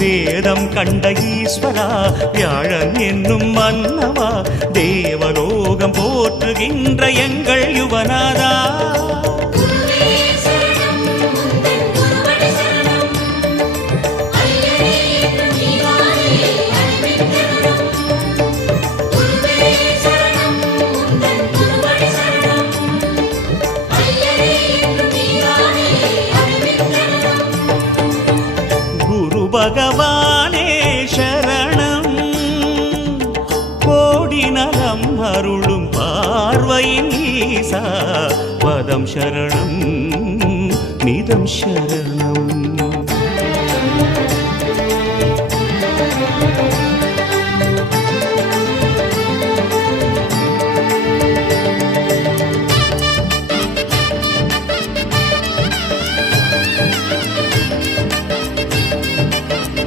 வேதம் கண்ட ஈஸ்வரா வியாழன் என்னும் மன்னவா தேவலோகம் போற்றுகின்ற எங்கள் யுவனாதா ഭഗവാനേ ശരണം. കോടി നലം അരുളും പാർവയിൻ ഈസാ പദം ശരണം നിതം ശരണം.